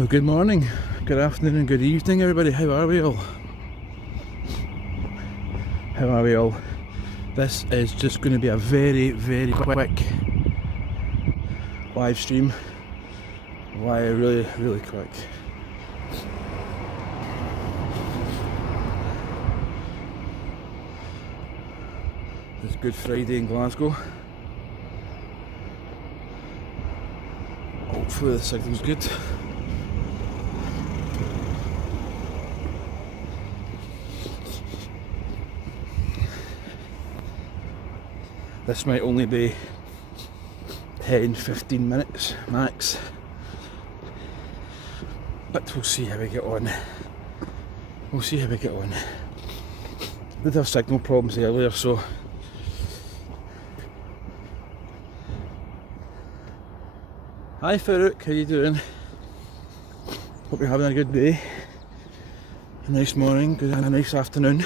Well, good morning, good afternoon and good evening everybody. How are we all? How are we all? This is just going to be a very, very quick live stream. Why really, really quick. It's Good Friday in Glasgow. Hopefully the signal's good. This might only be 10-15 minutes max, but we'll see how we get on. We'll see how we get on. Did have signal problems earlier, so hi Farouk, how you doing? Hope you're having a good day, a nice morning, and a nice afternoon.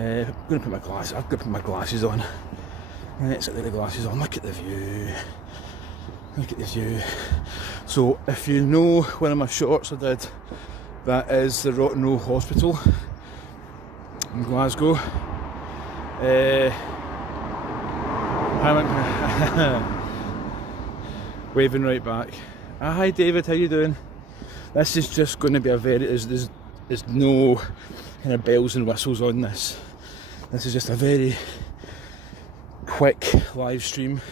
I'm going to put my glasses. I've got to put my glasses on. Let's get the glasses on. Look at the view. Look at the view. So, if you know one of my shorts I did, that is the Rotten Row Hospital in Glasgow. Waving right back. Hi David, how you doing? This is just going to be a very. There's no kind of bells and whistles on this. This is just a very quick live stream.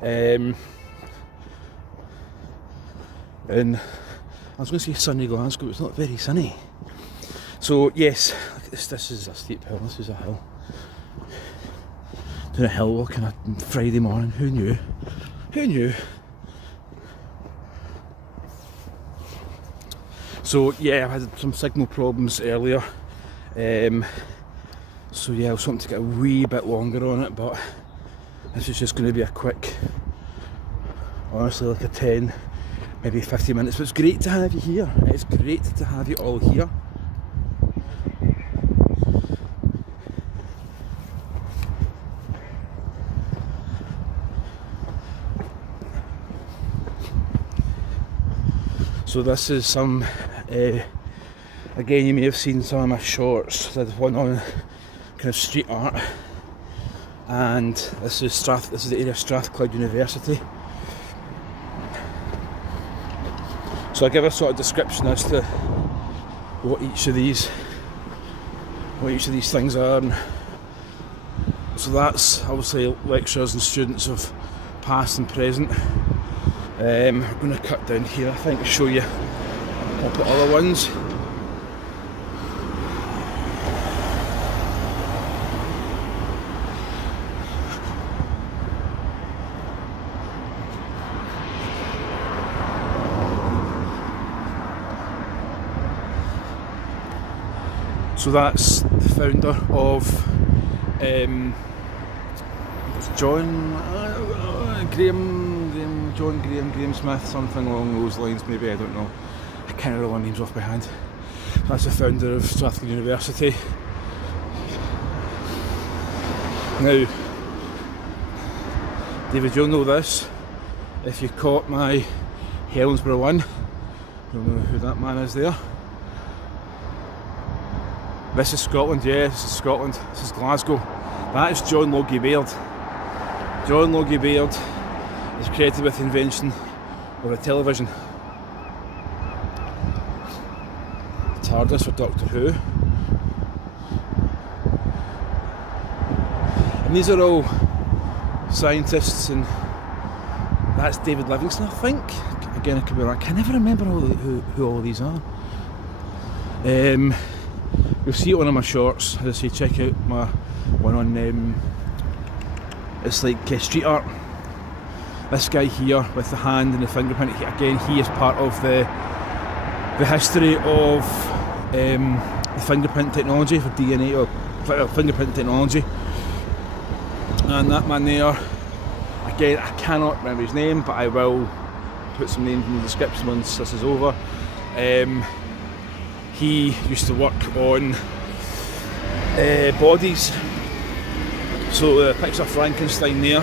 And I was going to say sunny Glasgow, it's not very sunny. So yes, look at this. This is a steep hill. This is a hill. Doing a hill walk on a Friday morning. Who knew? Who knew? So yeah, I had some signal problems earlier. So yeah, I was hoping to get a wee bit longer on it, but this is just going to be a quick, honestly like a 10, maybe 50 minutes. But it's great to have you here. It's great to have you all here. So this is some, again you may have seen some of my shorts. There's one on kind of street art, and this is the area of Strathclyde University. So I give a sort of description as to what each of these things are. And so that's obviously lecturers and students of past and present. We're going to cut down here, I think, to show you a couple of other ones. So that's the founder of Graham Smith, something along those lines, maybe, I don't know. I can't remember all names off by hand. That's the founder of Strathclyde University. Now, David, you'll know this. If you caught my Helensburgh one, you'll know who that man is there. This is Scotland, yeah, this is Scotland. This is Glasgow. That is John Logie Baird. John Logie Baird is credited with the invention of a television. TARDIS for Doctor Who. And these are all scientists, and that's David Livingstone, I think. Again, I could be wrong. I can never remember who all these are. You'll see it on my shorts. As I say, check out my one on, it's like street art. This guy here with the hand and the fingerprint, again, he is part of the history of the fingerprint technology for DNA, or fingerprint technology. And that man there, again, I cannot remember his name, but I will put some names in the description once this is over. He used to work on bodies So the picture of Frankenstein there,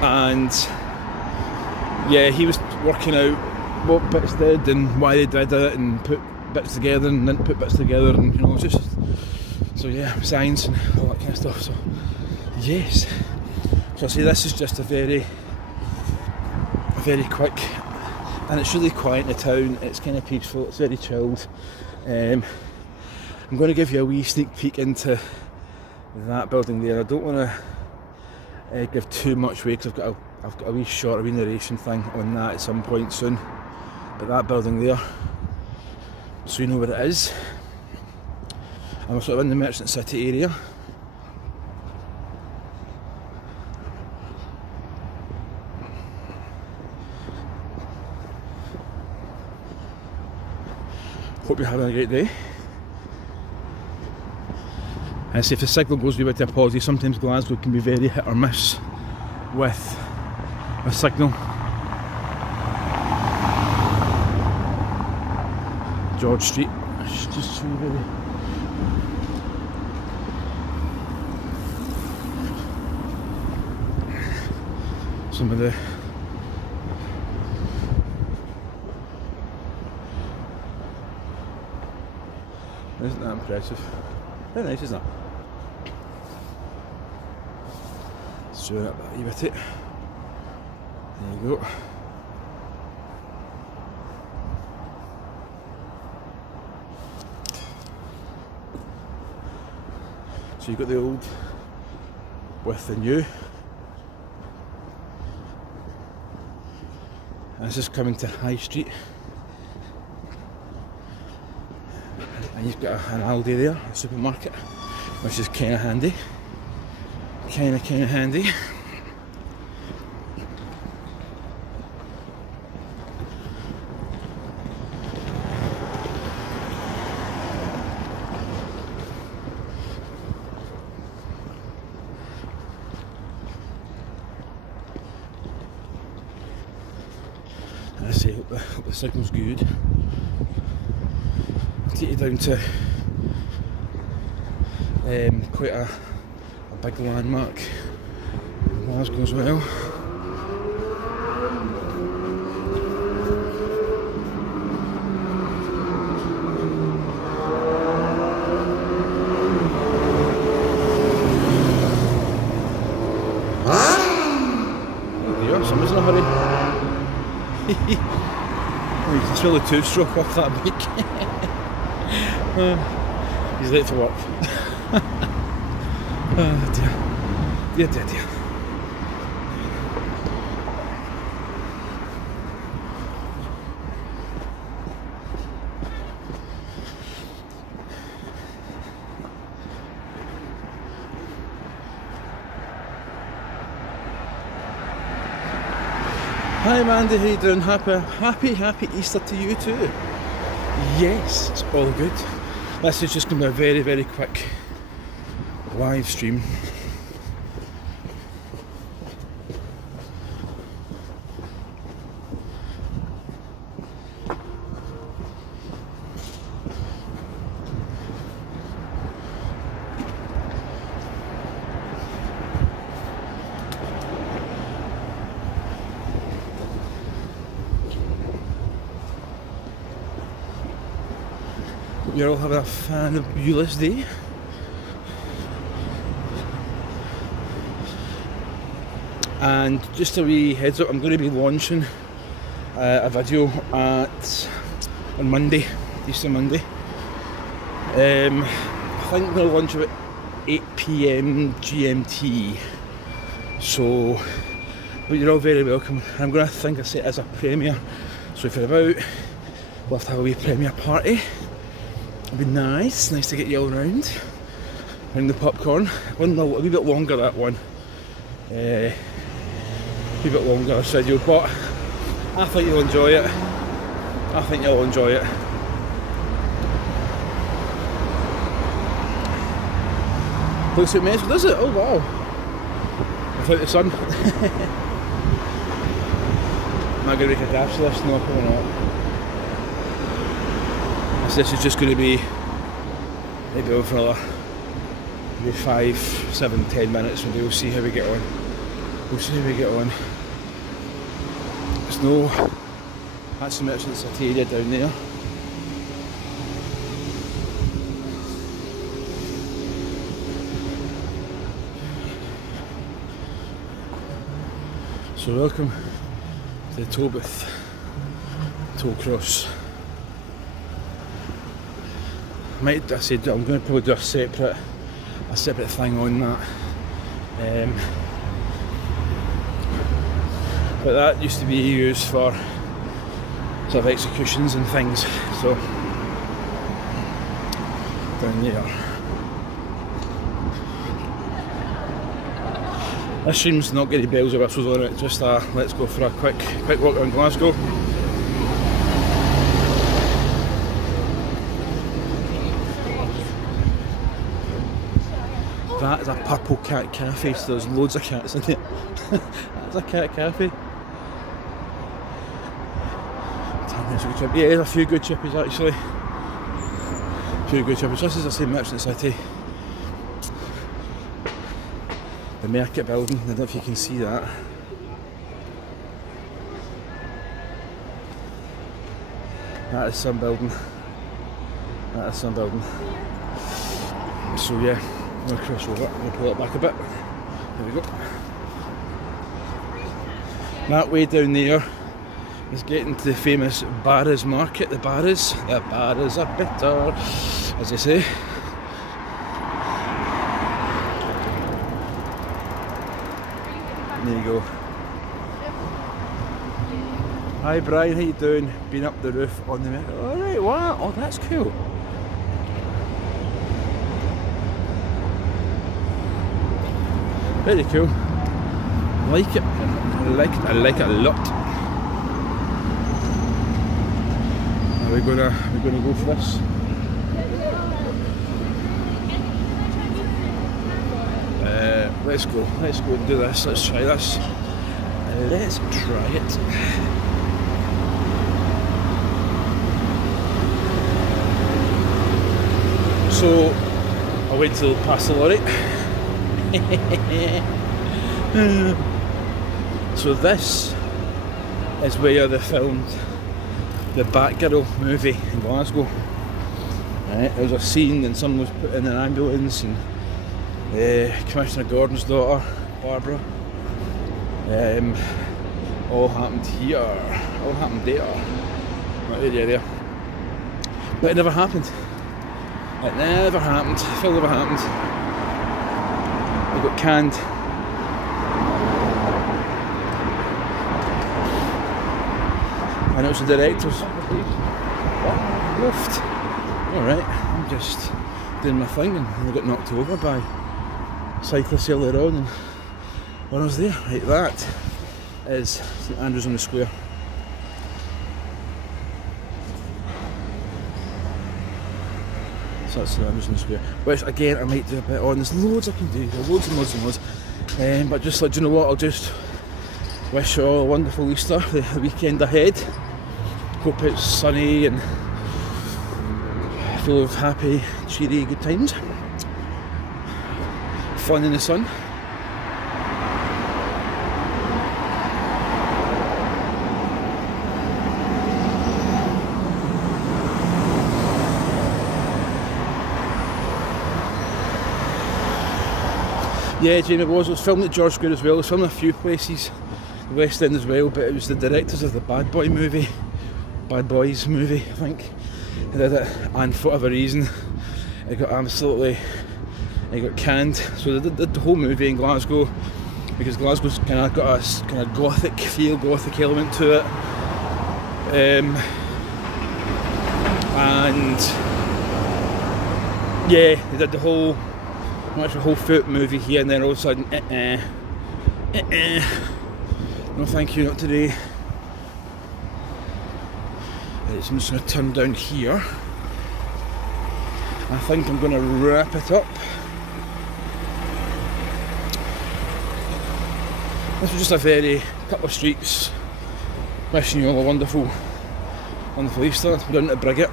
and yeah, he was working out what bits did and why they did it, and put bits together and didn't put bits together, and you know, just so yeah, science and all that kind of stuff. So yes, so I say this is just a very quick, and it's really quiet in the town. It's kind of peaceful. It's very chilled. I'm going to give you a wee sneak peek into that building there. I don't want to give too much away because I've got a wee short, a wee narration thing on that at some point soon. But that building there, so you know where it is. And we're sort of in the Merchant City area. Hope you're having a great day. And see if the signal goes with a pause. Sometimes Glasgow can be very hit or miss with a signal. George Street. Just show you very. Some of the isn't that impressive? Very nice, isn't it? Let's show it a wee bit. There you go. So you've got the old with the new. And this is coming to High Street. And you've got an Aldi there, a supermarket, which is kind of handy. Kind of handy. I say, hope the signal's good. I'll take you down to quite a big landmark in Glasgow as well. Oh dear, someone's in a hurry. You can feel the two-stroke off that bike. He's late for work. Oh dear. Dear. Hi Mandy, how you doing? Happy Easter to you too. Yes, it's all good. This is just going to be a very quick live stream. You're all having a fabulous day. And just a wee heads up, I'm going to be launching a video on Monday, Easter Monday. I think I'm going to launch about 8 PM GMT. So, but you're all very welcome. I'm going to think I set it as a premiere. So if you're about, we'll have to have a wee premiere party. It'll be nice to get you all around. Bring the popcorn. One a wee bit longer, that one. A wee bit longer this video, but I think you'll enjoy it. Looks like Mesford, does it? Oh wow. Without the sun. Am I going to make a dash list? No, probably not. This is just going to be maybe over a maybe 5, 7, 10 minutes, and we'll see how we get on. We'll see how we get on. There's no, that's the merchant city area down there. So welcome to the toll booth, toll cross. I said I'm going to probably do a separate thing on that. But that used to be used for sort of executions and things. So down there. This stream's not got any bells or whistles on it, just let's go for a quick walk around Glasgow. That is a purple cat cafe, so there's loads of cats in it. That's a cat cafe. Yeah, there's a few good chippies actually. A few good chippies. This is the same merchant city. The market building, I don't know if you can see that. That is some building. That is some building. So yeah, I'm going to cross over, I'm going to pull it back a bit. There we go. That way down there is getting to the famous Barras market. The Barras are bitter, as they say. There you go. Hi Brian, how you doing? Been up the roof on the... Alright, wow, oh that's cool. Very cool. I like it. I like it a lot. Are we gonna go for this? Let's go and do this. Let's try this. Let's try it. So I went to past the lorry. So this is where they filmed the Batgirl movie in Glasgow. Right, there was a scene and someone was put in an ambulance and Commissioner Gordon's daughter, Barbara. All happened here, all happened there, right there. But it never happened. It never happened. The film never happened. It got canned. And it was the directors. Woofed. Alright, I'm just doing my thing and I got knocked over by cyclists earlier on and when I was there. Right, that is St Andrews on the Square. So that's St Andrews on the Square. Which again I might do a bit on. There's loads I can do, there's loads and loads and loads. But just like, do you know what, I'll just wish you all a wonderful Easter, the weekend ahead. Hope it's sunny and full of happy, cheery, good times. Fun in the sun. Yeah, Jamie, it was filmed at George Square as well. It was filmed in a few places, the West End as well, but it was the directors of the Bad Boys movie, I think. They did it, and for whatever reason, it got canned. So they did the whole movie in Glasgow because Glasgow's kind of got a kind of gothic feel, gothic element to it. And yeah, they did the whole foot movie here, and then all of a sudden, no thank you, not today. Right, so I'm just going to turn down here. I think I'm going to wrap it up. This was just a very couple of streets. Wishing you all a wonderful Easter. I'm down to Briggett.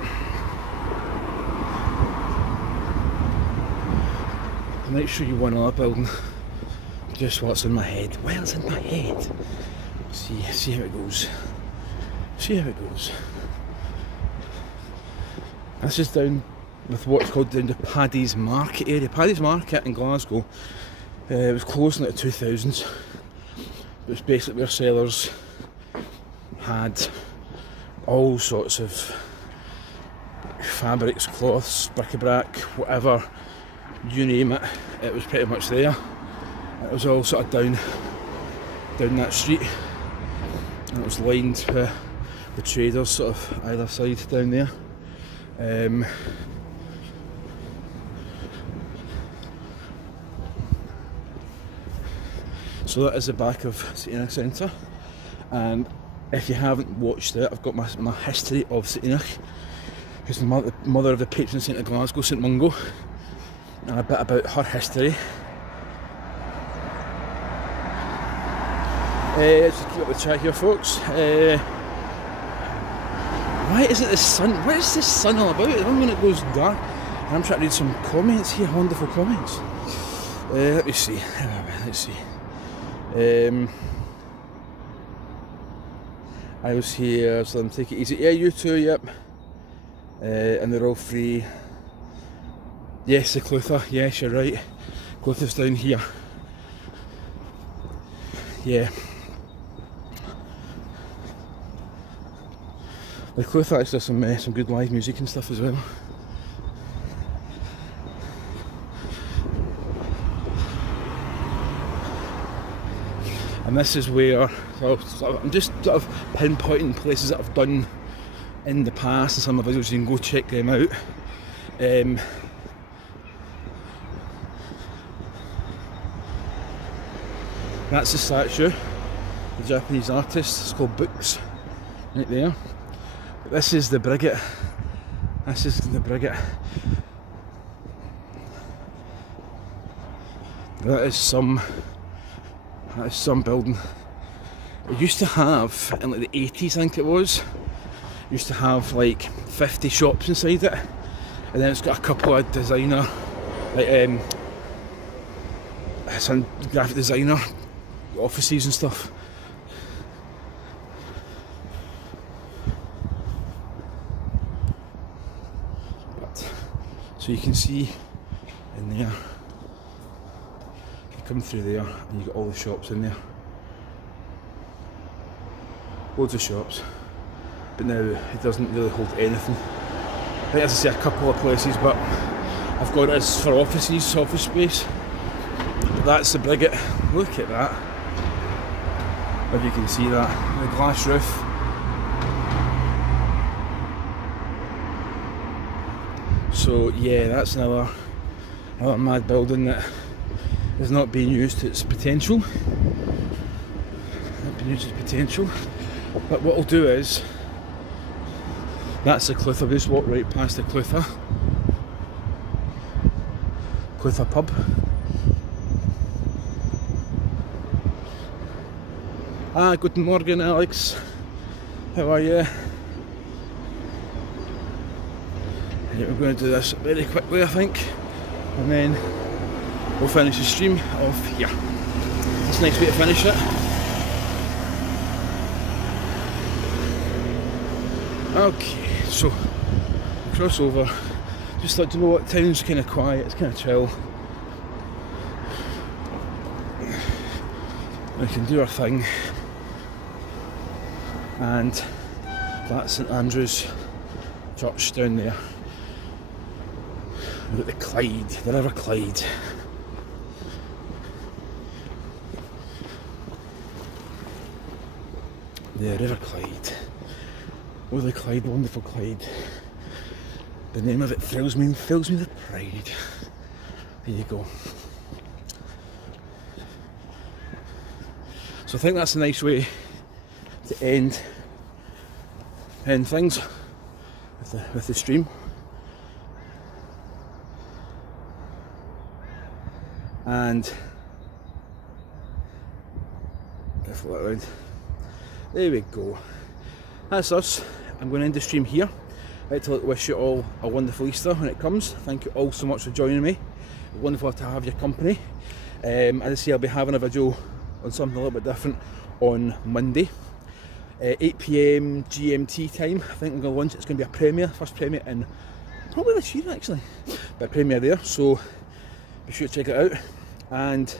might show you one other building. Just what's in my head. What's in my head? See how it goes. See how it goes. This is down with what's called down the Paddy's Market area. Paddy's Market in Glasgow. It was closed in the 2000s. It was basically where sellers had all sorts of fabrics, cloths, bric-a-brac, whatever, you name it. It was pretty much there. It was all sort of down that street, and it was lined with the traders sort of either side down there. So that is the back of St Enoch Centre, and if you haven't watched it, I've got my history of St Enoch, who's the mother of the patron saint of Glasgow, St Mungo, and a bit about her history. Let's just keep up the chat here, folks. Why isn't the sun? What is this sun all about? I'm when it goes dark. And I'm trying to read some comments here, wonderful comments. Let me see. Let's see. I was here, so let them take it easy. Yeah, you too. Yep. And they're all free. Yes, the Clutha. Yes, you're right. Clutha's down here. Yeah. The Clutha actually does some good live music and stuff as well. And this is where, so I'm just sort of pinpointing places that I've done in the past and some of the videos, you can go check them out. That's the statue, the Japanese artist, it's called Books, right there. But this is the Brigate. This is the Brigate. That is some building. It used to have, in like the 80s I think it was, used to have like 50 shops inside it. And then it's got a couple of designer, like some graphic designer offices and stuff. So you can see in there, you come through there and you've got all the shops in there. Loads of shops, but now it doesn't really hold anything. I think, as I say, a couple of places, but I've got it as for offices, office space. But that's the Brigate. Look at that. If you can see that, the glass roof. So yeah, that's another mad building that is not being used to its potential. Not being used to its potential. But what I'll do is, that's the Clutha. We just walk right past the Clutha pub. Guten Morgen, Alex. How are you? Yeah, we're going to do this very quickly, I think, and then we'll finish the stream off here. It's a nice way to finish it. Okay, so cross over. Just like, to know what, town's kind of quiet, it's kind of chill. We can do our thing. And that's St Andrew's Church down there. We've got the Clyde, the River Clyde. The River Clyde. Oh, the Clyde, wonderful Clyde. The name of it thrills me and fills me with pride. There you go. So I think that's a nice way to end things with the stream. And if we're around, there we go. That's us. I'm going to end the stream here. I'd like to wish you all a wonderful Easter when it comes. Thank you all so much for joining me. wonderful to have your company. As I say, I'll be having a video on something a little bit different on Monday. 8 PM GMT time, I think I'm going to launch. It's going to be a premiere, first premiere in probably this year actually, but a premiere there, so be sure to check it out. And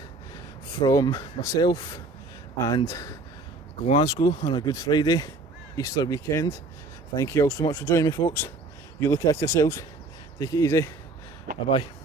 from myself and Glasgow on a Good Friday, Easter weekend, thank you all so much for joining me, folks. You look after yourselves, take it easy, bye bye.